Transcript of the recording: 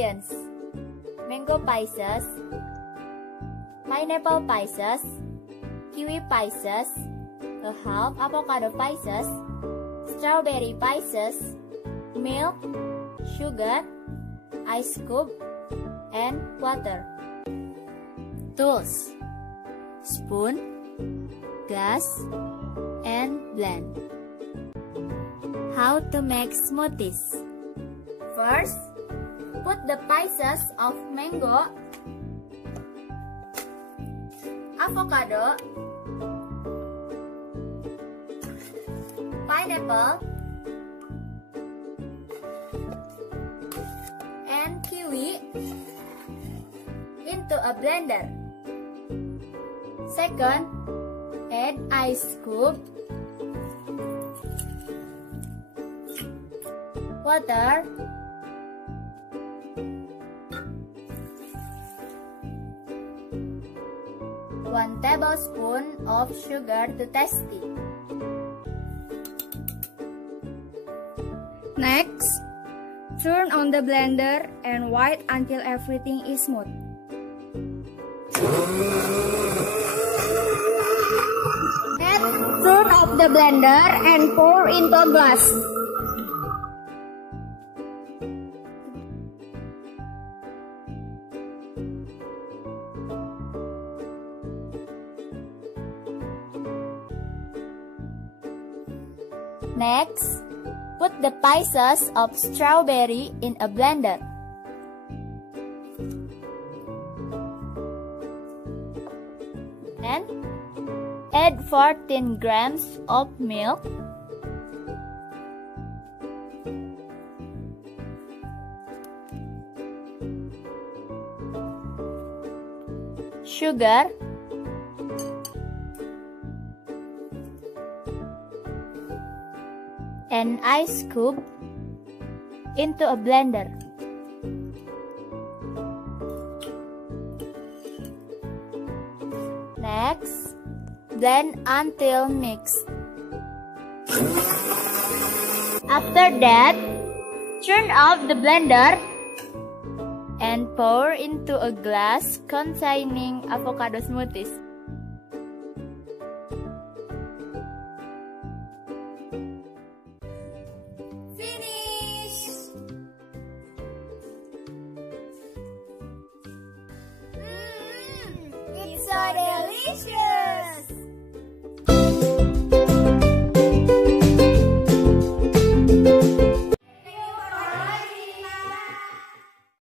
ingredients: mango pieces, pineapple pieces, kiwi pieces, a half avocado pieces, strawberry pieces, milk, sugar, ice cube, and water. Tools: spoon, glass, and blend. How to make smoothies? First, put the pieces of mango, avocado, pineapple, and kiwi into a blender. Second, add ice cube, water, one tablespoon of sugar to taste it. Next, turn on the blender and white until everything is smooth. Then turn off the blender and pour into a glass. Next, put the pieces of strawberry in a blender. And add 14 grams of milk, sugar, and ice cube into a blender. Next, blend until mixed. After that, turn off the blender and pour into a glass containing avocado smoothies. It's so delicious!